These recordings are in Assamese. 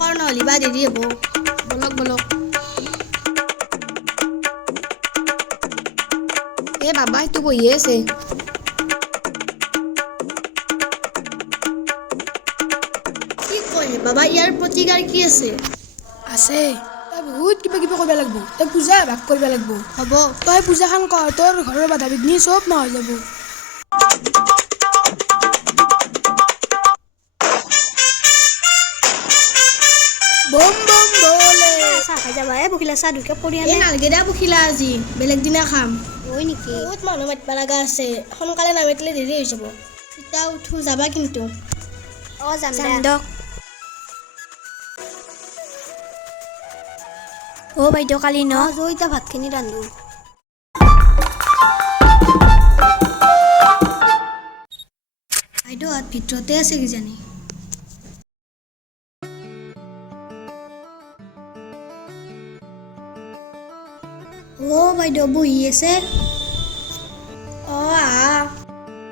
কৰ নহ'লে বা দেৰি হ'ব বলক বলক এ বাবা সেইটো বহি আছে কি কয় বাবা ইয়াৰ প্ৰতিকাৰ কি আছে আছে তই বহুত কিবা কিবি কৰিব লাগিব তই পূজা ভাগ কৰিব লাগিব হ'ব তই পূজাখন কৰ তোৰ ঘৰৰ বাধা বিঘিনি চব নহয় যাব বম বম বলে চাহ খাই যাবা বখিলা চাহ দুকাপ কৰি এই নালগে দে বখিলা আজি বেলেগ দিনা খাম হয় নেকি বহুত মানুহ মাতিব লগা আছে সোনকালে নামাতিলে দেৰি হৈ যাব এতিয়া উঠো যাবা কিন্তু যাম দক বাইদেউ কালি ন জয়িতা ভাতখিনি ৰান্ধো বাইদেউ হাত ভিতৰতে আছে কিজানি বাইদেউ বহি আছে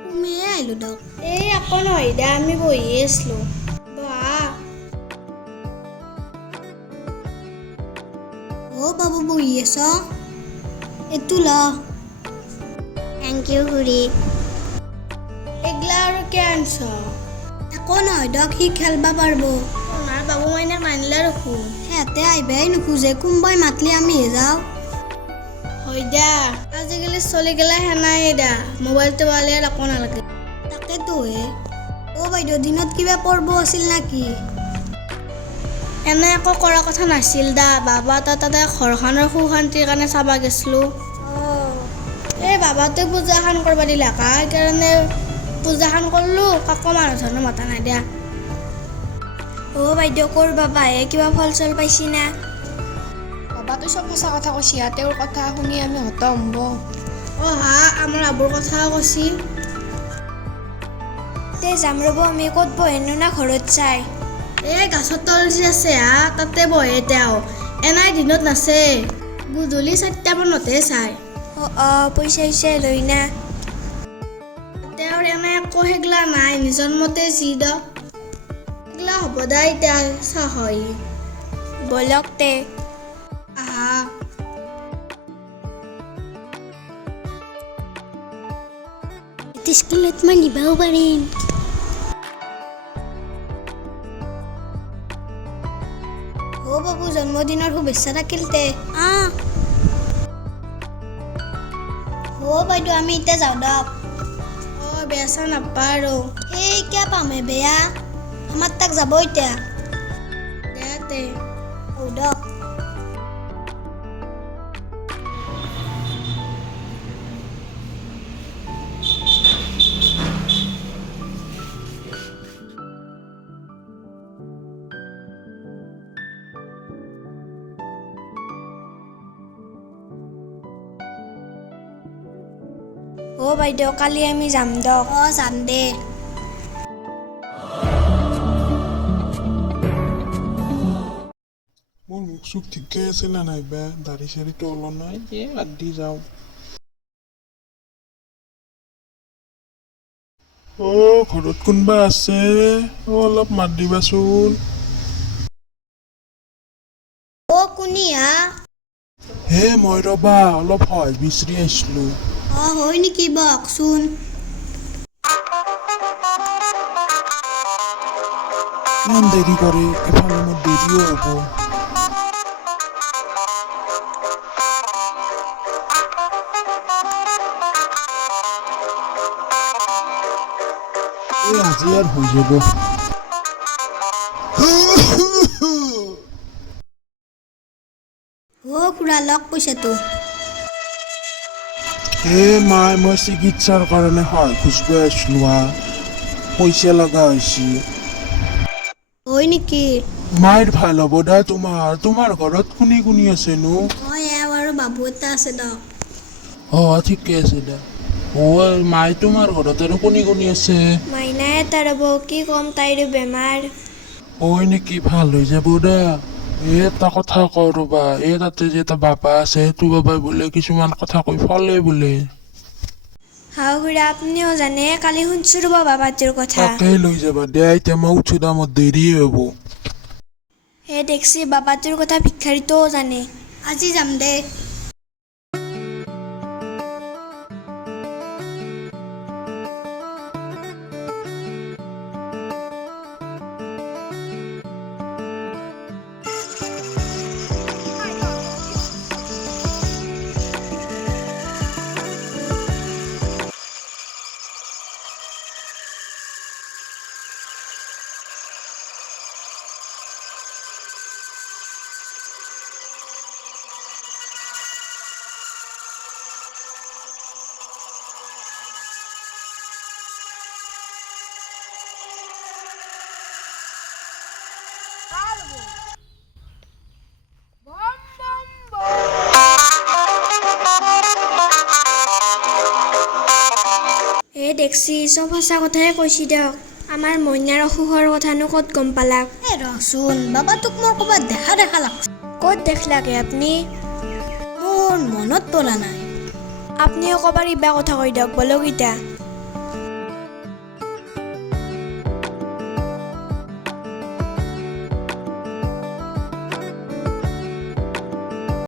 তুমিয়ে আহিলো দক এই আকৌ নহয় দে আমি বহি আছিলো বাবু বহি আছ এইটো ল থেংক ইউ খুৰী এগলা আৰু কিয় আনছ একো নহয় দক সি খেলবা পাৰিব নাই বাবু মাইনাক নানিলে ৰখো সিহঁতে আহিবাই নোখোজে কোনোবাই মাতলি আমিহে যাওঁ হয় দা আজিকালি চলি গেলা সেনাই দা মোবাইলটো পালে একো নালাগে তাকেতো হে বাইদেউ দিনত কিবা পৰ্ব আছিল নেকি এনে একো কৰা কথা নাছিল দা বাবা তাতে ঘৰখনৰ সুশান্তিৰ কাৰণে চাব গৈছিলোঁ এই বাবাটোৱে পূজাখন কৰিব দিলে সেইকাৰণে পূজাখন কৰিলোঁ কাকো মানুহ ধৰণৰ মতা নাই দিয়া বাইদেউ কৰ বাবাহে কিবা ফল চল পাইছি না বাবাটো চব সঁচা কথা কৈছি তেওঁৰ কথা শুনি আমি হতম হ'ব আমাৰ আবুৰ কথাও কৈছি তে যাম ৰ'ব আমি ক'ত বহেনো না ঘৰত চাই এই গাছৰ তল যি আছে তাতে বহে তেওঁ এনাই দিনত নাচে গধূলি 4টা মানতহে চাই পইচা চইচা লৈ না তেওঁৰ এনে একো সেইগিলা নাই নিজৰ মতে যি দক সেইগিলা হ'ব দা এতিয়া চাহ হয় বলক তে স্কুলত মই নিবাও পাৰিম বাবু জন্মদিনৰ শুভেচ্ছা থাকিল তে বাইদেউ আমি এতিয়া যাওঁ দক বেয়া চা নাপা আৰু এই কিয় পামে বেয়া আমাৰ তাক যাব এতিয়া দে তে দক বাইদেউ কালি আমি যাম দক যাম দে মোৰ মুখ চুখ ঠিকে আছে না নাইবা দাড়ি চাড়িটো অলপ নাই বাদ দি যাওঁ ঘৰত কোনোবা আছে অলপ মাত দিবাচোন কোনি হে মই ৰবা অলপ সহায় বিচাৰি আহিছিলো হয় নেকি বকচোন ইমান দেৰি কৰে এফালে মোৰ দেৰিও হ'ব আজি আৰু হৈ যাব খুৰা লগ পইচাটো মাই মই চিকিৎসাৰ কাৰণে সহায় খুজিব আহিছিলো পইচা লগা হৈছে হয় নেকি মায়েৰ ভাল হ'ব দা তোমাৰ ঘৰত কোনি কোনি আছেনো আৰু বাবু এটা আছে দক ঠিকে আছে দা মায়ে তোমাৰ ঘৰত আৰু কোনি কোনি আছে মাইনাই এটা ৰ'ব কি ক'ম তাইৰ বেমাৰ নেকি ভাল হৈ যাব দা এটা কথা কওঁ ৰবা তাতে যে এটা বাবা আছে সেইটো বাবাই বোলে কিছুমান কথা কৈ ফলে বোলে খুৰা আপুনিও জানে কালি শুনছো ৰ'ব বাবাটোৰ কথা তাকে লৈ যাবা দিয়া এতিয়া মই উঠো দা মোৰ দেৰিয়ে হ'ব দেখছি বাবাটোৰ কথা ভিক্ষাৰীটোও জানে। আজি যাম দে। দেখছি চব সঁচা কথাই কৈছি দিয়ক। আমাৰ মইনাৰ অসুখৰ কথানো ক'ত গম পালাক? ৰচোন, বাবা তোক মোৰ ক'ৰবাত দেখা দেখা লাগছে। ক'ত দেখলাকে আপুনি? মোৰ মনত পৰা নাই। আপুনিও ক'বাৰ কিবা কথা কৈ দিয়ক বলক ইতা।